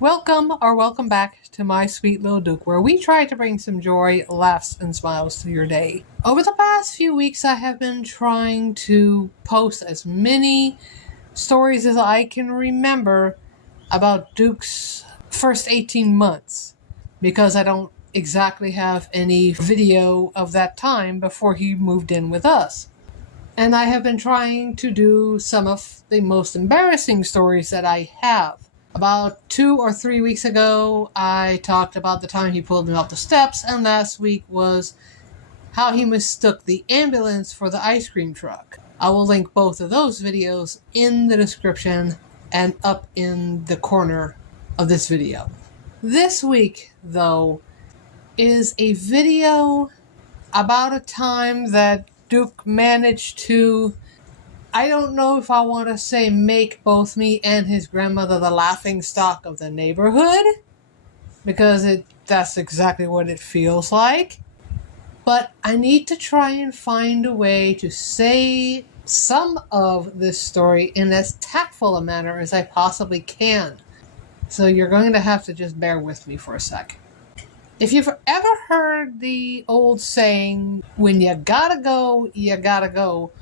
Welcome back to my sweet little Duke, where we try to bring some joy, laughs, and smiles to your day. Over the past few weeks, I have been trying to post as many stories as I can remember about Duke's first 18 months, because I don't exactly have any video of that time before he moved in with us. And I have been trying to do some of the most embarrassing stories that I have. About 2 or 3 weeks ago, I talked about the time he pulled me off the steps, and last week was how he mistook the ambulance for the ice cream truck. I will link both of those videos in the description and up in the corner of this video. This week, though, is a video about a time that Duke managed to, I don't know if I want to say make both me and his grandmother the laughing stock of the neighborhood, because that's exactly what it feels like. But I need to try and find a way to say some of this story in as tactful a manner as I possibly can. So you're going to have to just bear with me for a sec. If you've ever heard the old saying, when you gotta go, you gotta go,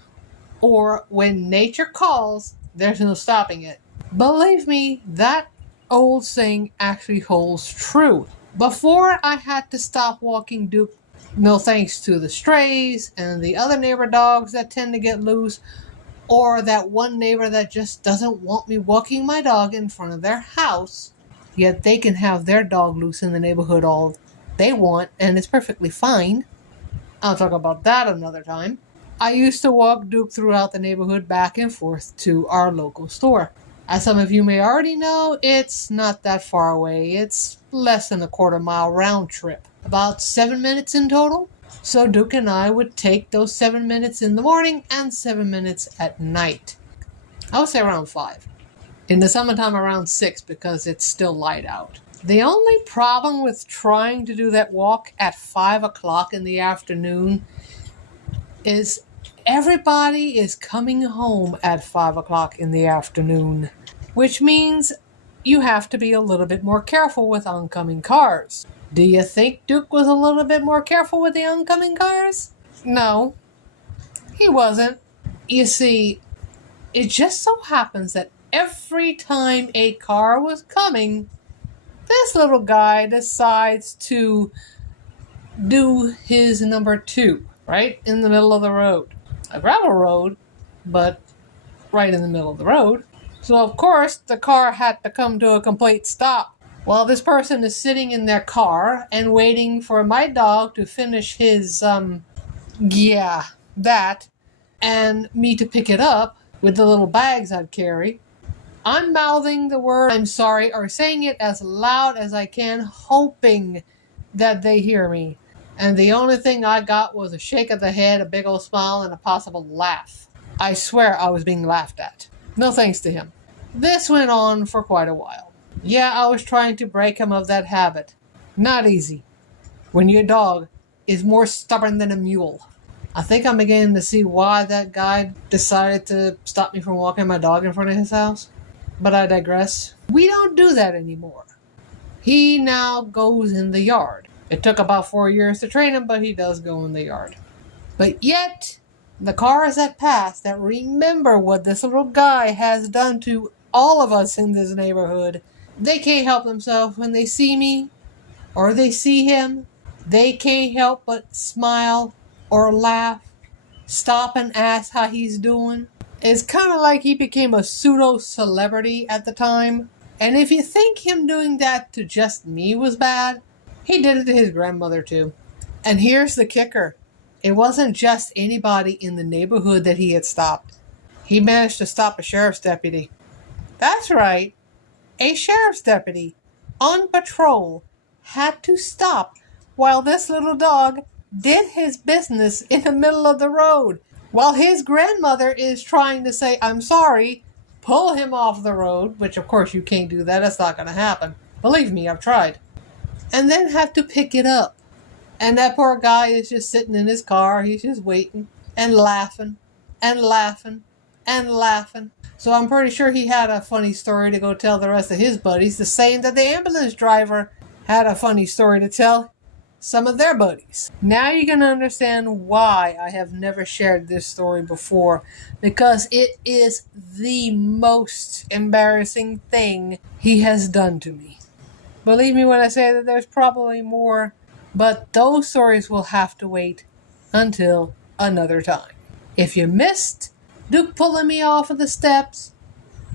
or when nature calls, there's no stopping it. Believe me, that old saying actually holds true. Before I had to stop walking Duke, no thanks to the strays and the other neighbor dogs that tend to get loose, or that one neighbor that just doesn't want me walking my dog in front of their house, yet they can have their dog loose in the neighborhood all they want, and it's perfectly fine. I'll talk about that another time. I used to walk Duke throughout the neighborhood back and forth to our local store. As some of you may already know, it's not that far away. It's less than a quarter-mile round trip. About 7 minutes in total. So Duke and I would take those 7 minutes in the morning and 7 minutes at night. I would say around 5. In the summertime, around 6, because it's still light out. The only problem with trying to do that walk at 5 o'clock in the afternoon is everybody is coming home at 5 o'clock in the afternoon, which means you have to be a little bit more careful with oncoming cars. Do you think Duke was a little bit more careful with the oncoming cars? No, he wasn't. You see, it just so happens that every time a car was coming, this little guy decides to do his number 2, right in the middle of the road. A gravel road, but right in the middle of the road. So of course the car had to come to a complete stop while this person is sitting in their car and waiting for my dog to finish his, and me to pick it up with the little bags I'd carry. I'm mouthing the word I'm sorry, or saying it as loud as I can, hoping that they hear me. And the only thing I got was a shake of the head, a big old smile, and a possible laugh. I swear I was being laughed at. No thanks to him. This went on for quite a while. Yeah, I was trying to break him of that habit. Not easy, when your dog is more stubborn than a mule. I think I'm beginning to see why that guy decided to stop me from walking my dog in front of his house. But I digress. We don't do that anymore. He now goes in the yard. It took about 4 years to train him, but he does go in the yard. But yet, the cars that pass that remember what this little guy has done to all of us in this neighborhood, they can't help themselves when they see me or they see him. They can't help but smile or laugh, stop and ask how he's doing. It's kind of like he became a pseudo-celebrity at the time. And if you think him doing that to just me was bad, he did it to his grandmother too. And here's the kicker. It wasn't just anybody in the neighborhood that he had stopped. He managed to stop a sheriff's deputy. That's right. A sheriff's deputy on patrol had to stop while this little dog did his business in the middle of the road. While his grandmother is trying to say, I'm sorry, pull him off the road, which of course you can't do that. That's not going to happen. Believe me, I've tried. And then have to pick it up. And that poor guy is just sitting in his car. He's just waiting and laughing and laughing and laughing. So I'm pretty sure he had a funny story to go tell the rest of his buddies, the same that the ambulance driver had a funny story to tell some of their buddies. Now you can understand why I have never shared this story before, because it is the most embarrassing thing he has done to me. Believe me when I say that there's probably more, but those stories will have to wait until another time. If you missed Duke pulling me off of the steps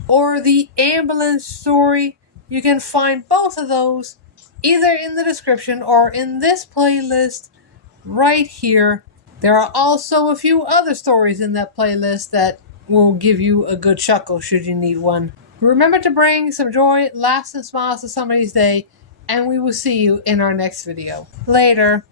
or the ambulance story, you can find both of those either in the description or in this playlist right here. There are also a few other stories in that playlist that will give you a good chuckle should you need one. Remember to bring some joy, laughs, and smiles to somebody's day, and we will see you in our next video. Later.